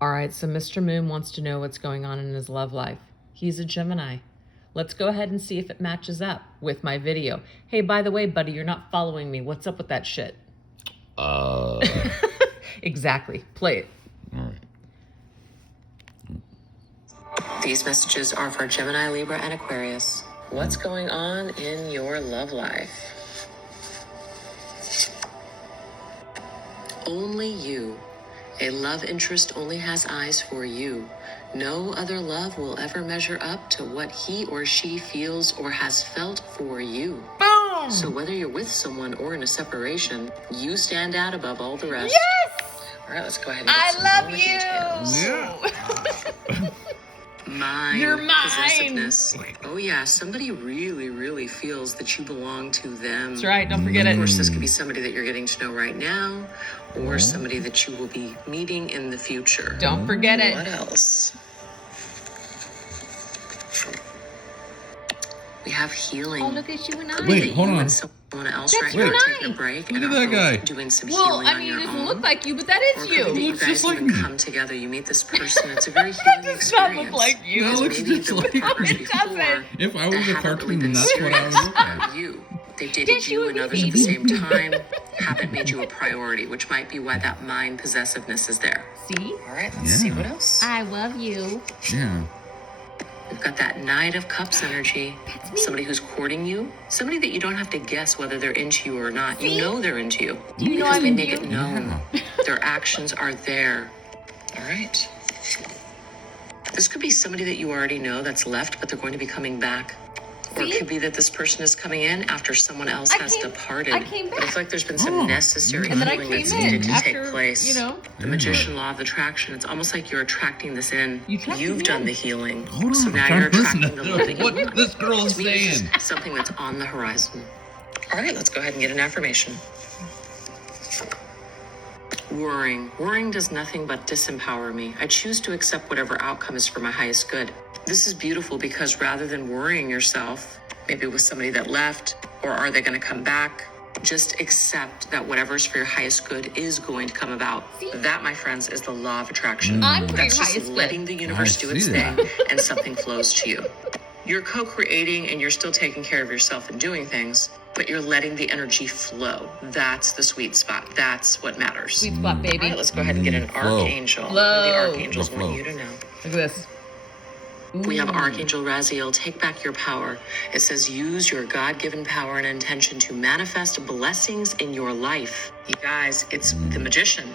All right, so Mr. Moon wants to know what's going on in his love life. He's a Gemini. Let's go ahead and see if it matches up with my video. Hey, by the way, buddy, you're not following me. What's up with that shit? Exactly. Play it. All right. These messages are for Gemini, Libra, and Aquarius. What's going on in your love life? Only you. A love interest only has eyes for you. No other love will ever measure up to what he or she feels or has felt for you. Boom! So whether you're with someone or in a separation, you stand out above all the rest. Yes! All right, let's go ahead and get some more details. Yeah. Mine. You're mine. Possessiveness. Oh yeah, somebody really, really feels that you belong to them. That's right, don't forget Of it. course, this could be somebody that you're getting to know right now, or somebody that you will be meeting in the future. Don't forget it. What else? We have healing. Oh, look at you and I. Wait, hold You on. and someone else That's right you now and take I. a break Look and at are that guy. doing some Well, healing I on mean, your it doesn't own. look like you, but that Or is it could be that you. you Looks guys just like even me. come together. You meet this person. It's a very That healing does not experience. look like you. No, it looks Maybe you've just been with like partners it before doesn't. If I was that a haven't really cartoon, been that's what I would serious look at. about you. They've dated Yes, you you would and be, others at the baby. same time, haven't made you a priority, which might be why that mind possessiveness is there. See? All right, let's see Yeah. what else. I love you. Yeah. We've got that Knight of Cups energy. That's me. Somebody who's courting you. Somebody that you don't have to guess whether they're into you or not. See? You know they're into you. Do you know Because I'm they into make you? it known. Their actions are there. All right. This could be somebody that you already know that's left, but they're going to be coming back. Or it See? could be that this person is coming in after someone else I has came- departed. I came But I back. feel like there's been some Oh. necessary And then I healing came that's in needed to after, take place. you know. The magician law of attraction. It's almost like you're attracting this in. You attracted You've me done in. the healing. Hold on, So I'm now trying you're to listen attracting the love that to you what want. this girl is To me, it's saying. just something that's on the horizon. All right, let's go ahead and get an affirmation. Worrying. Worrying does nothing but disempower me. I choose to accept whatever outcome is for my highest good. This is beautiful because rather than worrying yourself, maybe with somebody that left, or are they going to come back, just accept that whatever's for your highest good is going to come about. See? That, my friends, is the law of attraction. I'm for your That's just highest good. letting the universe I do its see thing that. and something flows to you. You're co-creating and you're still taking care of yourself and doing things, but you're letting the energy flow. That's the sweet spot. That's what matters. Sweet spot, All baby. right, let's go ahead and get an Flow. archangel. What do Flow. the archangels The want flow. you to know? Look at this. We have Ooh. Archangel Raziel, take back your power. It says, use your God-given power and intention to manifest blessings in your life. You guys, it's the magician.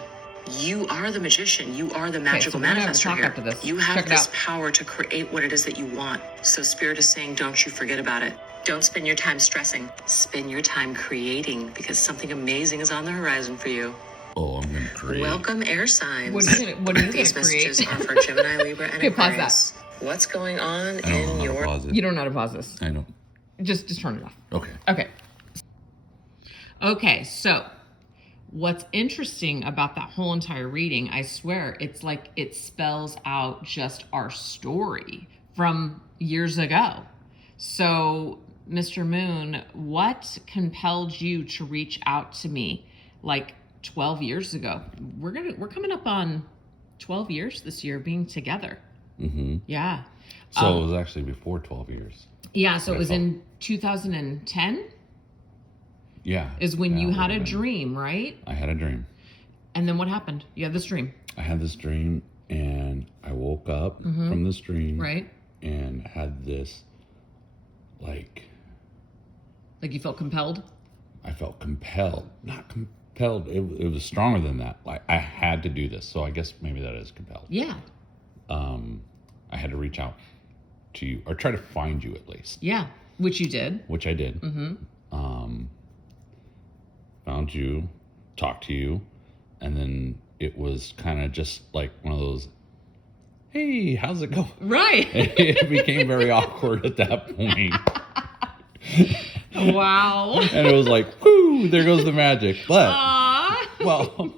You are the magician. You are the magical so we're gonna have a manifester talk here. after this. You Check have it this out. power to create what it is that you want. So Spirit is saying, don't you forget about it. Don't spend your time stressing. Spend your time creating because something amazing is on the horizon for you. Oh, I'm gonna create. Welcome, air signs. What are you gonna These create? messages are for Gemini, Libra, and Okay, pause that. Aquarius. What's going on I don't in know how to your... pause it. You don't know how to pause this. I don't. Just turn it off. Okay. Okay. Okay, so what's interesting about that whole entire reading, I swear, it's like it spells out just our story from years ago. So, Mr. Moon, what compelled you to reach out to me like 12 years ago? We're coming up on 12 years this year being together. Mm-hmm. Yeah. So it was actually before 12 years. Yeah, so it I was thought- in 2010 Yeah. is when Yeah, you it had a would've been. dream, right? I had a dream. And then what happened? You had this dream, I had this dream and I woke up from this dream. right? And had this, like, Like you felt compelled? I felt compelled. Not compelled. It was stronger than that. Like, I had to do this. So I guess maybe that is compelled. Yeah. I had to reach out to you or try to find you at least, Yeah. Which you did. which I did. Mm-hmm. Found you, talked to you, and then it was kind of just like one of those, hey, how's it going? Right. It became very awkward at that point. Wow. And it was like, whoo, there goes the magic. But, Aww. well,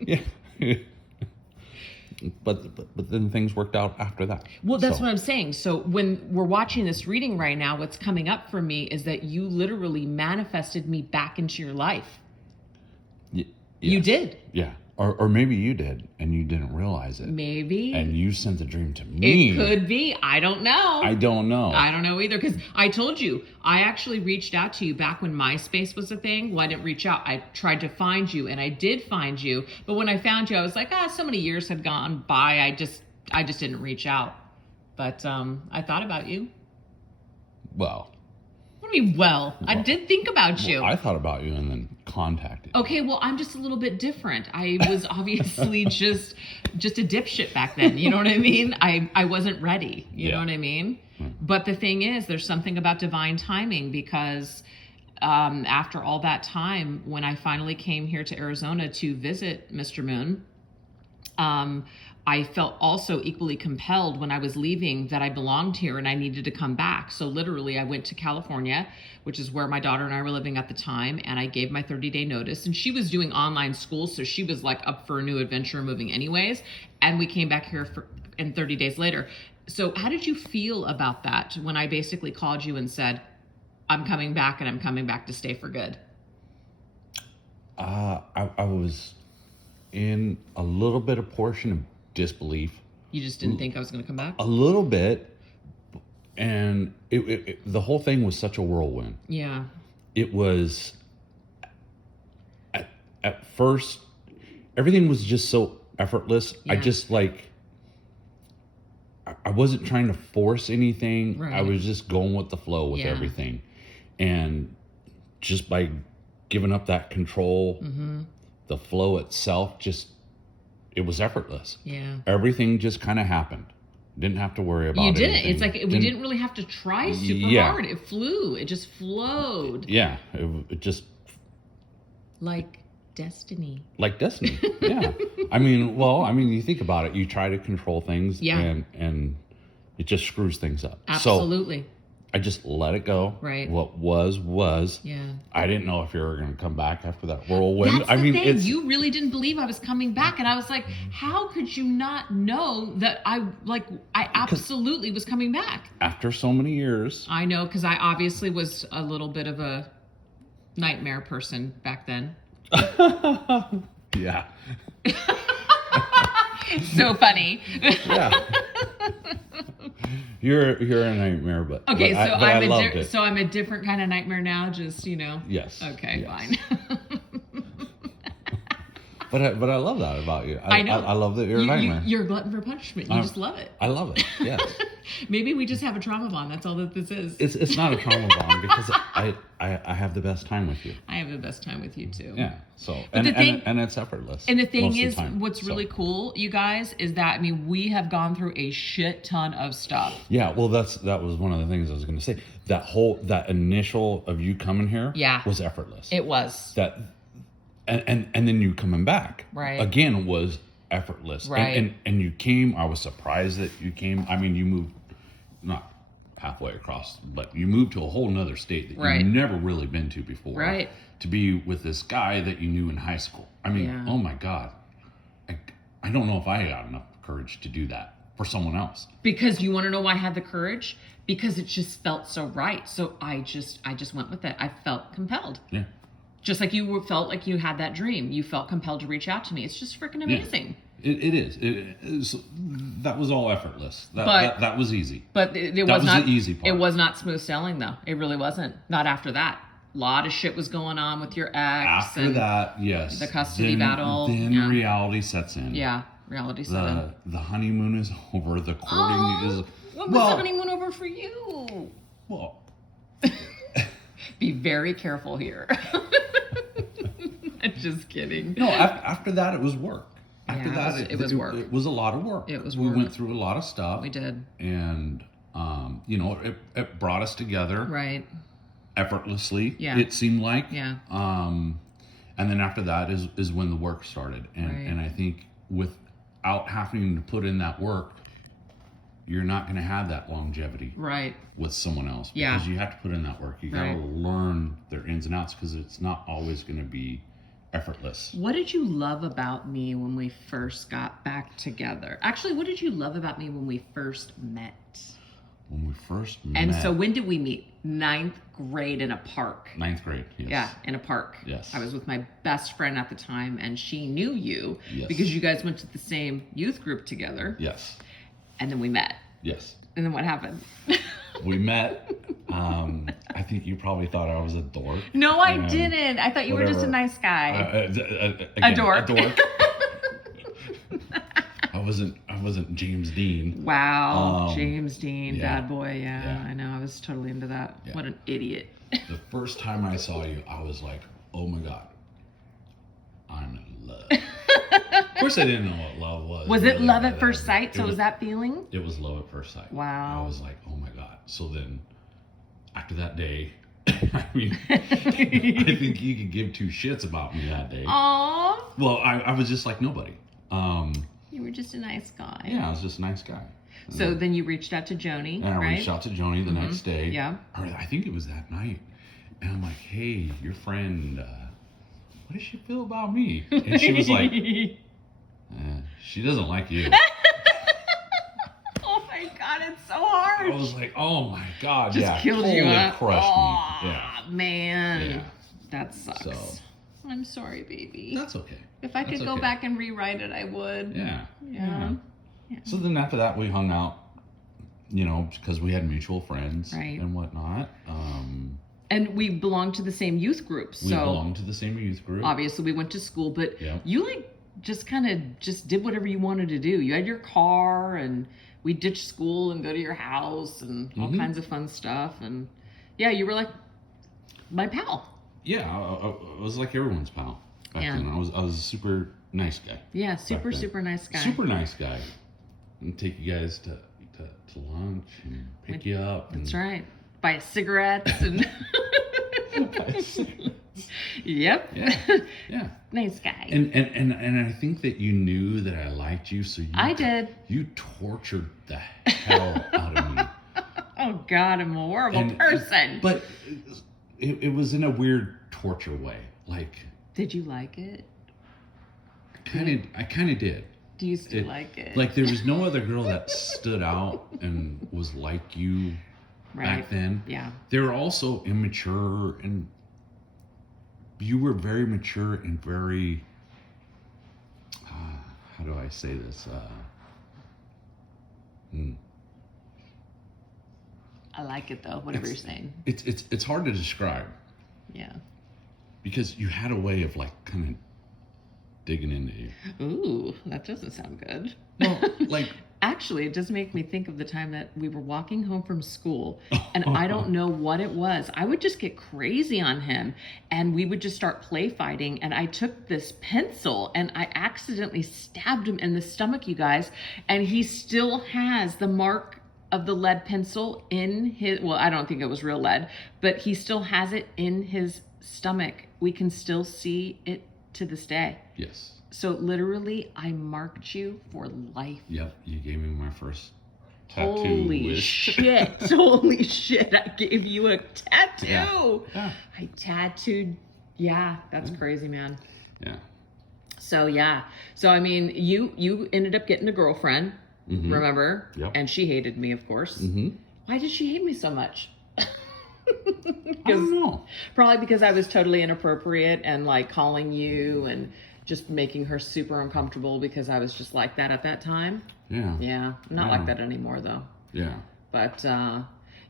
yeah. But then things worked out after that. Well, that's So, what I'm saying. So when we're watching this reading right now, what's coming up for me is that you literally manifested me back into your life. y- You yes. did. Yeah. Or maybe you did and you didn't realize it. Maybe. And you sent the dream to me. It could be. I don't know. I don't know. I don't know either, because I told you, I actually reached out to you back when MySpace was a thing. Well, I didn't reach out. I tried to find you, and I did find you. But when I found you, I was like, so many years had gone by. I just didn't reach out. But I thought about you. Well. What do you mean, well? I did think about you. I thought about you and then contacted you. Okay, well, I'm just a little bit different. I was obviously just a dipshit back then. You know what I mean? I wasn't ready. You know what I mean? But the thing is, there's something about divine timing, because after all that time, when I finally came here to Arizona to visit Mr. Moon, I felt also equally compelled when I was leaving that I belonged here and I needed to come back. So literally I went to California, which is where my daughter and I were living at the time, and I gave my 30-day notice. And she was doing online school, so she was like up for a new adventure moving anyways. And we came back here and 30 days later. So how did you feel about that when I basically called you and said, I'm coming back and I'm coming back to stay for good? I was in a little bit of portion of disbelief. You just didn't think I was going to come back? A little bit. And the whole thing was such a whirlwind. Yeah. It was, at first, everything was just so effortless. Yeah. I just I wasn't trying to force anything. Right. I was just going with the flow with everything. And just by giving up that control, the flow itself it was effortless. Yeah. Everything just kind of happened. Didn't have to worry about it. You didn't. Anything. It's like we didn't really have to try super hard. It flew. It just flowed. Yeah. It just... Like destiny. Like destiny. Yeah. I mean, you think about it. You try to control things and it just screws things up. Absolutely. So I just let it go. Right. What was. Yeah. I didn't know if you were going to come back after that whirlwind. That's the thing. You really didn't believe I was coming back, and I was like, how could you not know that I absolutely was coming back? After so many years. I know, because I obviously was a little bit of a nightmare person back then. Yeah. So funny. Yeah. You're a nightmare, but okay. I loved it. So I'm a different kind of nightmare now. Just Yes. Okay, yes. fine. But I love that about you. I know. I love that you're a nightmare. You're a glutton for punishment. You just love it. I love it. Yes. Maybe we just have a trauma bond. That's all that this is. It's not a trauma bond because I have the best time with you. I have the best time with you too. Yeah. So But and it's effortless. And the thing most is, of the time. what's really cool, you guys, is that we have gone through a shit ton of stuff. Yeah. Well, that was one of the things I was going to say. That initial of you coming here. Yeah. Was effortless. It was. And then you coming back. Right. Again was effortless. Right. And you came. I was surprised that you came. I mean, you moved not halfway across, but you moved to a whole nother state that you've never really been to before. Right. To be with this guy that you knew in high school. I mean, oh my God. I don't know if I got enough courage to do that for someone else. Because you want to know why I had the courage? Because it just felt so right. So I just went with it. I felt compelled. Yeah. Just like you felt like you had that dream. You felt compelled to reach out to me. It's just freaking amazing. Yeah. It is. That was all effortless. That was easy. But it was was not the easy part. It was not smooth sailing though. It really wasn't. Not after that. A lot of shit was going on with your ex. After that, yes. The custody battle. Then reality sets in. Yeah, reality set in. The honeymoon is over. The courting is... What was the honeymoon over for you? Well... Be very careful here. I'm just kidding. No, after that, it was work. After that, it was work. It was a lot of work. It was work. We went through a lot of stuff. We did. And, it brought us together. Right. Effortlessly, yeah. It seemed like. Yeah. And then after that is when the work started. And I think without having to put in that work, you're not going to have that longevity with someone else. Because you have to put in that work. You got to learn their ins and outs because it's not always going to be effortless. What did you love about me when we first got back together? Actually, what did you love about me when we first met? when we first met. And so when did we meet? 9th grade in a park. 9th grade, yes. Yeah, in a park. Yes. I was with my best friend at the time, and she knew you Yes. because you guys went to the same youth group together. Yes. And then we met. Yes. And then what happened? We met. I think you probably thought I was a dork. No, I didn't. I thought you were just a nice guy. Again, a dork. A dork. I wasn't James Dean. Wow, James Dean, yeah. bad boy. Yeah, I know. I was totally into that. Yeah. What an idiot. The first time I saw you, I was like, oh my God, I'm in love. Of course, I didn't know what love was. Was it love at first sight? So was that feeling? It was love at first sight. Wow. I was like, oh my God. So then, after that day, I mean, I think you could give two shits about me that day. Aww. Well, I was just like nobody. You were just a nice guy. Yeah, I was just a nice guy. So then you reached out to Joni, and I right? reached out to Joni the next day. Yeah. Or I think it was that night. And I'm like, hey, your friend, what does she feel about me? And she was like, she doesn't like you. Oh my God, it's so hard. I was like, oh my God, Just yeah, killed totally you up. crushed Oh, me. Yeah. man. Yeah. That sucks. So, I'm sorry, baby. that's okay. If I could That's go okay. back and rewrite it, I would. Yeah. Yeah. So then after that, we hung out, you know, because we had mutual friends Right. and whatnot. And we belonged to the same youth group. We So belonged to the same youth group. obviously we went to school, but Yeah. you like just kind of just did whatever you wanted to do. You had your car and we ditched school and go to your house and all kinds of fun stuff. And yeah, you were like my pal. Yeah, I was like everyone's pal back then. I was a super nice guy. Yeah, super nice guy. Super nice guy. And take you guys to lunch and pick you up. That's right. Buy cigarettes and Yep. Yeah. Nice guy. And I think that you knew that I liked you, so I did. You tortured the hell out of me. Oh God, I'm a horrible person. But it was in a weird torture way. Like, did you like it? I kind of did. Do you still like it? Like, there was no other girl that stood out and was like you back then. Yeah. They were also immature, and you were very mature and very, how do I say this? I like it though, whatever you're saying. It's hard to describe. Yeah. Because you had a way of like kind of digging into you. Ooh, that doesn't sound good. Well, like, actually, it does make me think of the time that we were walking home from school and I don't know what it was. I would just get crazy on him and we would just start play fighting. And I took this pencil and I accidentally stabbed him in the stomach, you guys. And he still has the mark of the lead pencil in his, well, I don't think it was real lead, but he still has it in his stomach. We can still see it to this day. yes. So literally, I marked you for life. Yep. You gave me my first tattoo. Holy shit. Holy shit. I gave you a tattoo. Yeah. I tattooed. Yeah, that's crazy, man. Yeah. So yeah. So I mean, you ended up getting a girlfriend, remember? Yep. And she hated me, of course. Why did she hate me so much? I don't know. Probably because I was totally inappropriate and like calling you and just making her super uncomfortable because I was just like that at that time. Yeah. Yeah. I'm not like that anymore though. Yeah. But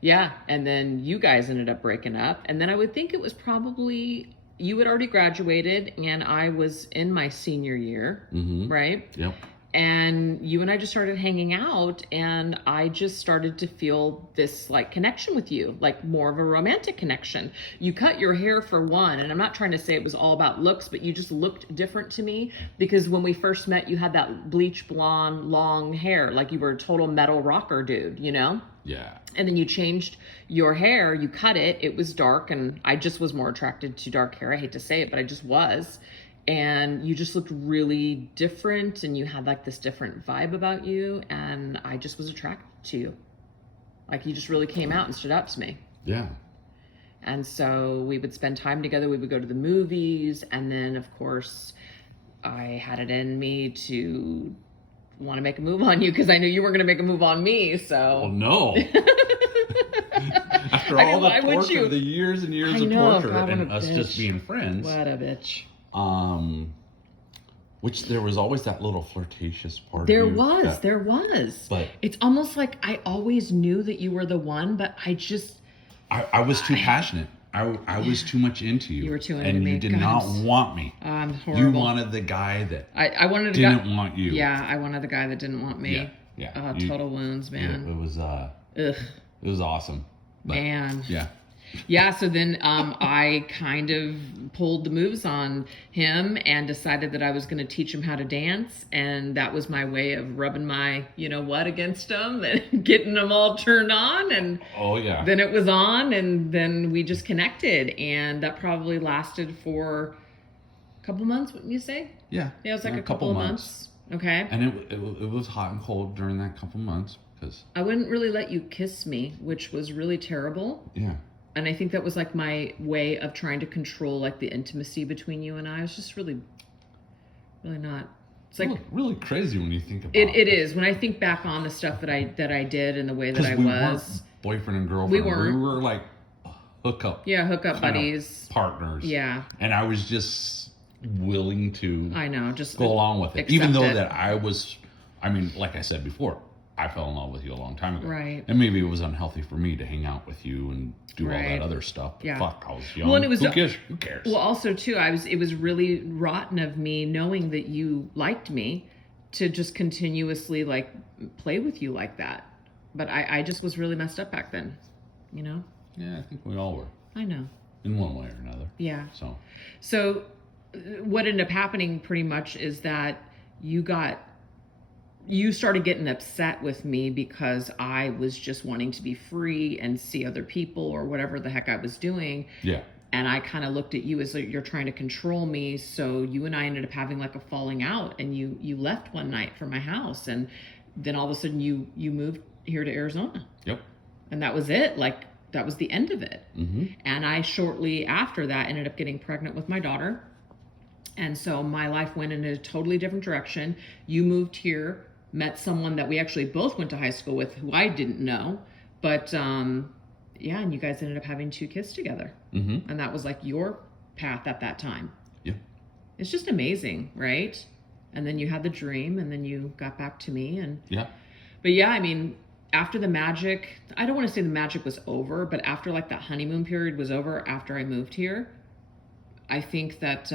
yeah. And then you guys ended up breaking up. And then I would think it was probably you had already graduated and I was in my senior year. Right? Yep. And you and I just started hanging out and I just started to feel this like connection with you, like more of a romantic connection. You cut your hair for one, and I'm not trying to say it was all about looks, but you just looked different to me because when we first met, you had that bleach blonde, long hair, like you were a total metal rocker dude, you know? Yeah. And then you changed your hair, you cut it, it was dark, and I just was more attracted to dark hair. I hate to say it, but I just was. And you just looked really different and you had like this different vibe about you. And I just was attracted to you. Like you just really came out and stood up to me. Yeah. And so we would spend time together. We would go to the movies. And then of course I had it in me to want to make a move on you because I knew you were going to make a move on me. So. Oh no. After all the torture, the years and years of torture, and us just being friends. What a bitch. Which there was always that little flirtatious part. There was. But it's almost like I always knew that you were the one, but I was too passionate. I was too much into you. You were too into me. And you did not want me. I'm horrible. You wanted the guy that I wanted didn't want you. Yeah, I wanted the guy that didn't want me. Yeah. Total wounds, man. Yeah, it was Ugh. It was awesome. But, man. Yeah. Yeah, so then I kind of pulled the moves on him and decided that I was going to teach him how to dance. And that was my way of rubbing my, against him and getting them all turned on. And oh, yeah. Then it was on, and then we just connected. And that probably lasted for a couple months, wouldn't you say? Yeah. Yeah, it was like a couple of months. Okay. And it was hot and cold during that couple months because I wouldn't really let you kiss me, which was really terrible. Yeah. And I think that was like my way of trying to control like the intimacy between you and I. It was just really not. It's like really crazy when you think about it. It is when I think back on the stuff that I did and the way that I was. Boyfriend and girlfriend. We weren't. We were like hookup. Yeah, hookup buddies, partners. Yeah. And I was just willing to. I know, just go along with it, even though that I was. I mean, like I said before, I fell in love with you a long time ago. Right. And maybe it was unhealthy for me to hang out with you and do all that other stuff. But fuck, I was young. Well, and it was, who cares? Well, also too, it was really rotten of me knowing that you liked me to just continuously like play with you like that. But I just was really messed up back then, Yeah, I think we all were. I know. In one way or another. Yeah. So what ended up happening pretty much is that you started getting upset with me because I was just wanting to be free and see other people or whatever the heck I was doing. Yeah. And I kind of looked at you as you're trying to control me. So you and I ended up having like a falling out, and you left one night from my house, and then all of a sudden you moved here to Arizona. Yep. And that was it. Like that was the end of it. Mm-hmm. And I shortly after that ended up getting pregnant with my daughter. And so my life went in a totally different direction. You moved here, met someone that we actually both went to high school with who I didn't know. But yeah, and you guys ended up having 2 kids together. Mm-hmm. And that was like your path at that time. Yeah. It's just amazing, right? And then you had the dream, and then you got back to me. And yeah. But yeah, I mean, after the magic, I don't want to say the magic was over, but after like that honeymoon period was over after I moved here, I think that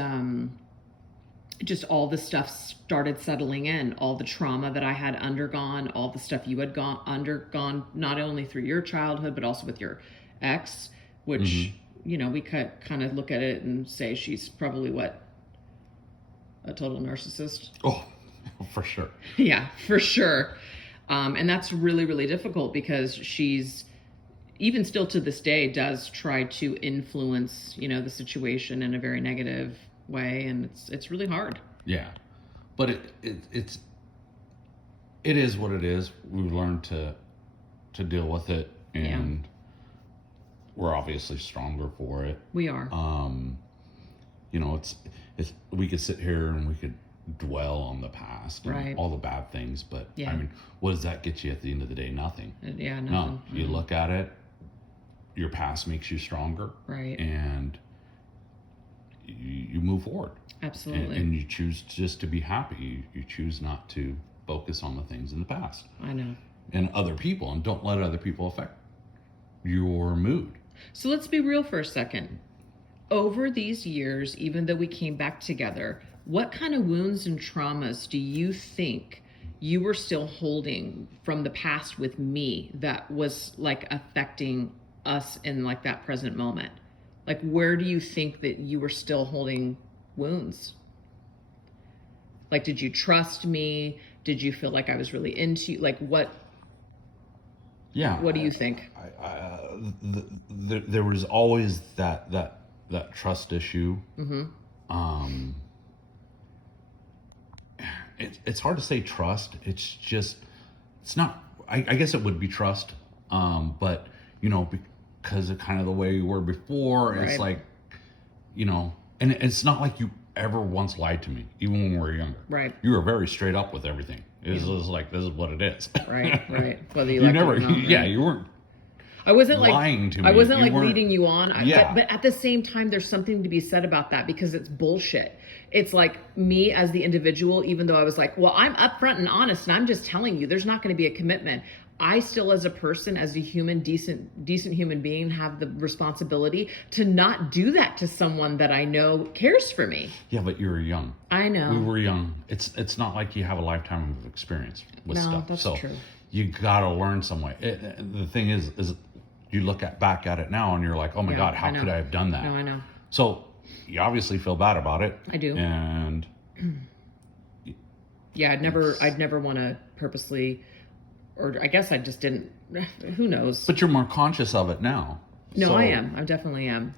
just all the stuff started settling in, all the trauma that I had undergone, all the stuff you had undergone, not only through your childhood, but also with your ex, which, we kind of look at it and say she's probably a total narcissist. Oh, for sure. Yeah, for sure. And that's really, really difficult because she's, even still to this day, does try to influence, the situation in a very negative way, and it's really hard. Yeah, but it is what it is. We've learned to deal with it, and we're obviously stronger for it. We are. It's we could sit here and we could dwell on the past and all the bad things, but I mean, what does that get you at the end of the day? Nothing. Yeah, nothing. No, you look at it, your past makes you stronger, right? And you move forward. Absolutely. And you choose just to be happy. You choose not to focus on the things in the past. I know. And other people, and don't let other people affect your mood. So let's be real for a second. Over these years, even though we came back together, what kind of wounds and traumas do you think you were still holding from the past with me that was like affecting us in like that present moment? Like, where do you think that you were still holding wounds? Like, did you trust me? Did you feel like I was really into you? Like, what? Yeah. What do you think? There was always that trust issue. Mm-hmm. It's hard to say trust. It's not. I guess it would be trust. But because of kind of the way we were before, it's like, and it's not like ever once lied to me, even when we were younger. Right. You were very straight up with everything. It was just like, this is what it is. Right. Whether you You like never, it or not, right? yeah, you weren't I wasn't lying to me. I wasn't You like weren't- leading you on. Yeah. But at the same time, there's something to be said about that because it's bullshit. It's like me as the individual, even though I was like, well, I'm upfront and honest and I'm just telling you there's not going to be a commitment. I still, as a person, as a human, decent human being, have the responsibility to not do that to someone that I know cares for me. Yeah, but you were young. I know. We were young. It's not like you have a lifetime of experience with stuff. No, that's so true. You gotta learn some way. The thing is you look back at it now and you're like, oh my God, how could I have done that? No, I know. So you obviously feel bad about it. I do. And yeah, I'd never want to purposely, or I guess I just didn't. Who knows? but you're more conscious of it now. No, So, I am. I definitely am.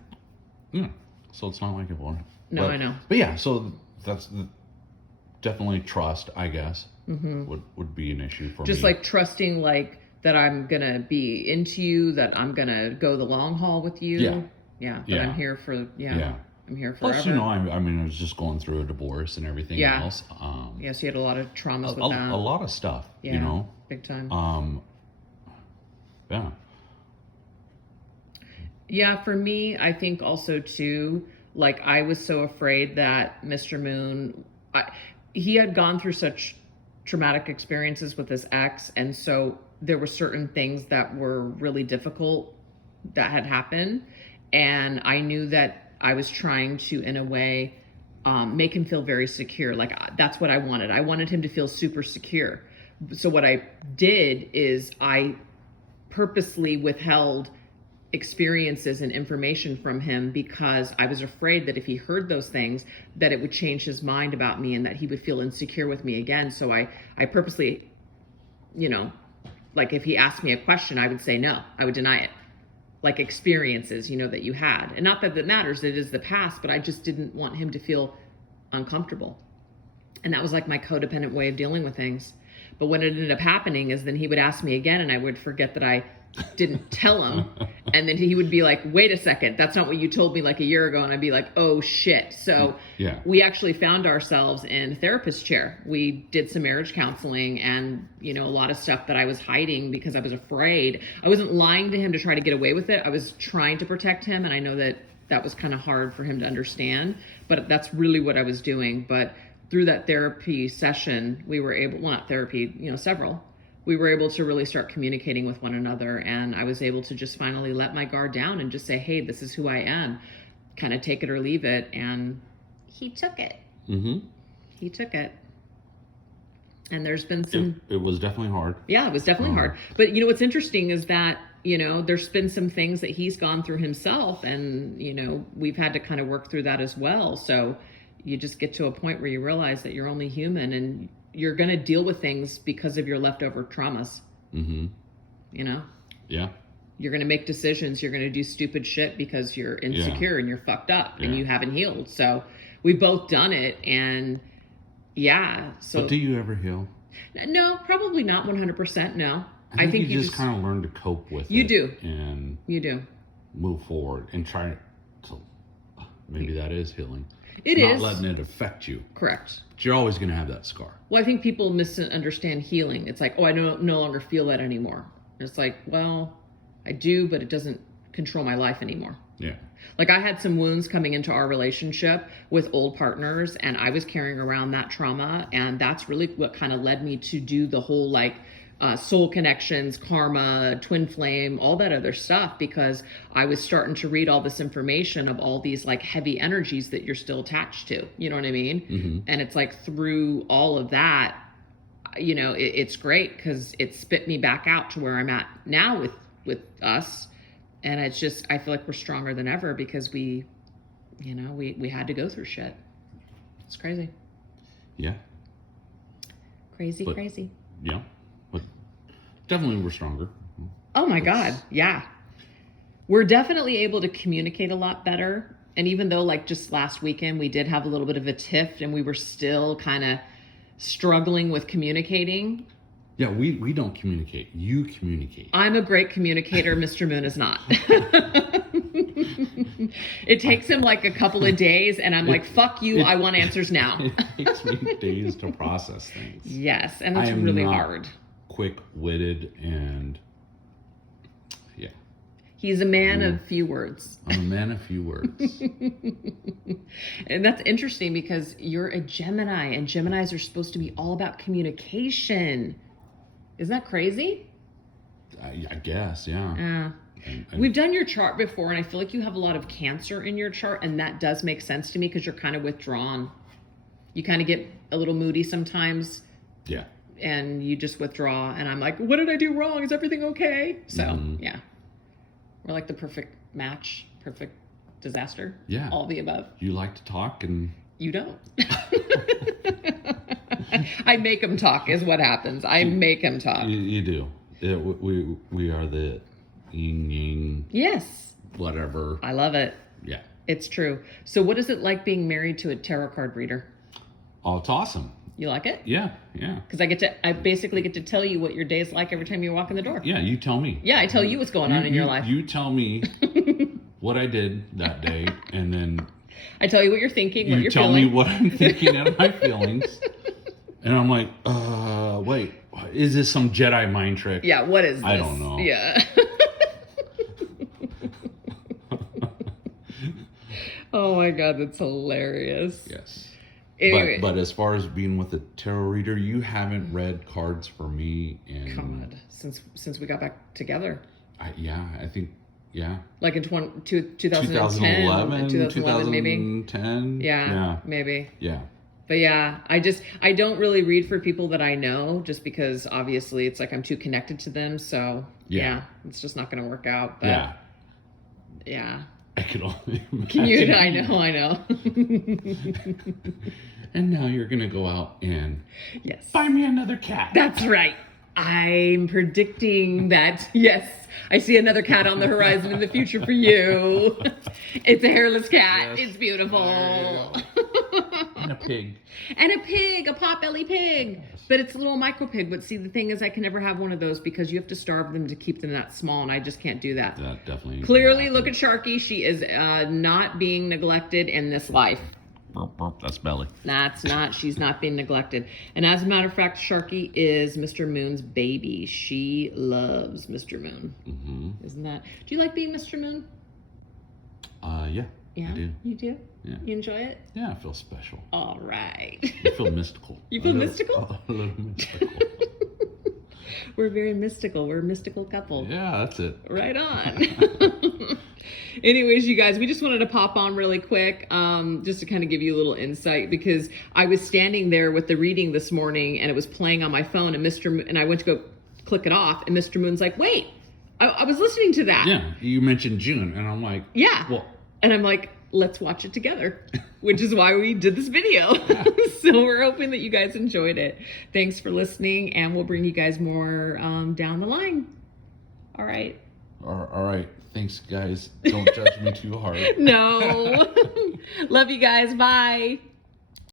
Yeah. So it's not like it won't. No, But- I know. But yeah, so that's definitely trust, I guess, Mm-hmm. would be an issue for me. Just like trusting, like that I'm gonna be into you, that I'm gonna go the long haul with you. Yeah. Yeah. That Yeah. I'm here for. Yeah. I'm here forever. Plus, I mean, I was just going through a divorce and everything Yeah. else. Yes, you had a lot of traumas with a that. lot of stuff, Yeah. you know. Big time. Yeah. Yeah, for me, I think also too, like I was so afraid that Mr. Moon, he had gone through such traumatic experiences with his ex, and so there were certain things that were really difficult that had happened, and I knew that I was trying to, in a way, make him feel very secure. Like that's what I wanted. I wanted him to feel super secure. So what I did is I purposely withheld experiences and information from him because I was afraid that if he heard those things, that it would change his mind about me and that he would feel insecure with me again. So I purposely, like if he asked me a question, I would say no, I would deny it. Like experiences, that you had. And not that that matters, it is the past, but I just didn't want him to feel uncomfortable. And that was like my codependent way of dealing with things. But what ended up happening is then he would ask me again and I would forget that I didn't tell him. And then he would be like, wait a second, that's not what you told me like a year ago. And I'd be like, oh shit. So yeah. We actually found ourselves in a therapist chair. We did some marriage counseling and, a lot of stuff that I was hiding because I was afraid. I wasn't lying to him to try to get away with it. I was trying to protect him. And I know that that was kind of hard for him to understand, but that's really what I was doing. But through that therapy session, we were able, well, not therapy, several, we were able to really start communicating with one another. And I was able to just finally let my guard down and just say, hey, this is who I am, kind of take it or leave it. And he took it. Mm-hmm. He took it. And there's been some... It was definitely hard. Yeah, it was definitely hard. But what's interesting is that, there's been some things that he's gone through himself and, we've had to kind of work through that as well. So you just get to a point where you realize that you're only human and you're going to deal with things because of your leftover traumas. Mm-hmm. Yeah. You're going to make decisions. You're going to do stupid shit because you're insecure and you're fucked up and you haven't healed. So we've both done it. And yeah. So, but do you ever heal? No, probably not 100%. No. I think you just kind of learn to cope with it. You do. And you do. Move forward and try to, maybe that is healing. It Not is. letting it affect you. Correct. But you're always going to have that scar. Well, I think people misunderstand healing. It's like, oh, I no longer feel that anymore. And it's like, well, I do, but it doesn't control my life anymore. Yeah. Like I had some wounds coming into our relationship with old partners and I was carrying around that trauma. And that's really what kind of led me to do the whole soul connections, karma, twin flame, all that other stuff, because I was starting to read all this information of all these heavy energies that you're still attached to, you know what I mean? Mm-hmm. And it's through all of that, it's great because it spit me back out to where I'm at now with us. And it's just, I feel like we're stronger than ever because we had to go through shit. It's crazy. Yeah. Crazy. Yeah. But definitely we're stronger. Oh my God. Yeah. We're definitely able to communicate a lot better. And even though just last weekend, we did have a little bit of a tiff and we were still kind of struggling with communicating. Yeah, we don't communicate. You communicate. I'm a great communicator. Mr. Moon is not. It takes him like a couple of days, and I'm like, fuck you, I want answers now. It takes me days to process things. Yes, and that's really hard. Quick-witted, and yeah. He's a man of few words. I'm a man of few words. And that's interesting because you're a Gemini, and Geminis are supposed to be all about communication. Isn't that crazy? I guess, yeah. We've done your chart before, and I feel like you have a lot of Cancer in your chart, and that does make sense to me because you're kind of withdrawn. You kind of get a little moody sometimes. Yeah. And you just withdraw, and I'm like, what did I do wrong? Is everything okay? So, yeah. We're like the perfect match, perfect disaster. Yeah. All the above. You like to talk, and... You don't. I make him talk is what happens. I make him talk. You do. We are the yin yang. Yes. Whatever. I love it. Yeah. It's true. So what is it like being married to a tarot card reader? Oh, it's awesome. You like it? Yeah. Because I basically get to tell you what your day is like every time you walk in the door. Yeah, you tell me. Yeah, I tell you what's going on in your life. You tell me what I did that day, and then I tell you what you're thinking, what you're feeling. feeling. You tell me what I'm thinking and my feelings. And I'm like, wait, is this some Jedi mind trick? Yeah, what is this? I don't know. Yeah. Oh my God, that's hilarious. Yes. Anyway. But as far as being with a tarot reader, you haven't read cards for me in... God, since we got back together. I think, yeah. Like in 2010? 2011, 2011 maybe? 2010. Yeah, maybe. Yeah. But yeah, I don't really read for people that I know just because obviously it's like I'm too connected to them. So yeah it's just not going to work out. But yeah. I could only imagine. Can you? I know. And now you're going to go out and buy me another cat. That's right. I'm predicting that, yes, I see another cat on the horizon in the future for you. It's a hairless cat. Yes. It's beautiful. And a pig. And a pig, a potbelly pig. Yes. But it's a little micro pig. But see, the thing is, I can never have one of those because you have to starve them to keep them that small, and I just can't do that. That definitely. Clearly, look at Sharky. She is not being neglected in this life. That's Belly. That's not. She's not being neglected. And as a matter of fact, Sharky is Mr. Moon's baby. She loves Mr. Moon. Mm-hmm. Isn't that? Do you like being Mr. Moon? Yeah. Yeah. I do. You do? Yeah. You enjoy it? Yeah, I feel special. All right. I feel mystical. You feel mystical? A little mystical. We're very mystical. We're a mystical couple. Yeah, that's it. Right on. Anyways, you guys, we just wanted to pop on really quick just to kind of give you a little insight because I was standing there with the reading this morning and it was playing on my phone and I went to go click it off and Mr. Moon's like, wait, I was listening to that. Yeah, you mentioned June and I'm like, yeah. Well, and I'm like, let's watch it together, which is why we did this video. Yeah. So we're hoping that you guys enjoyed it. Thanks for listening, and we'll bring you guys more down the line. All right. All right. Thanks, guys. Don't judge me too hard. No. Love you guys. Bye.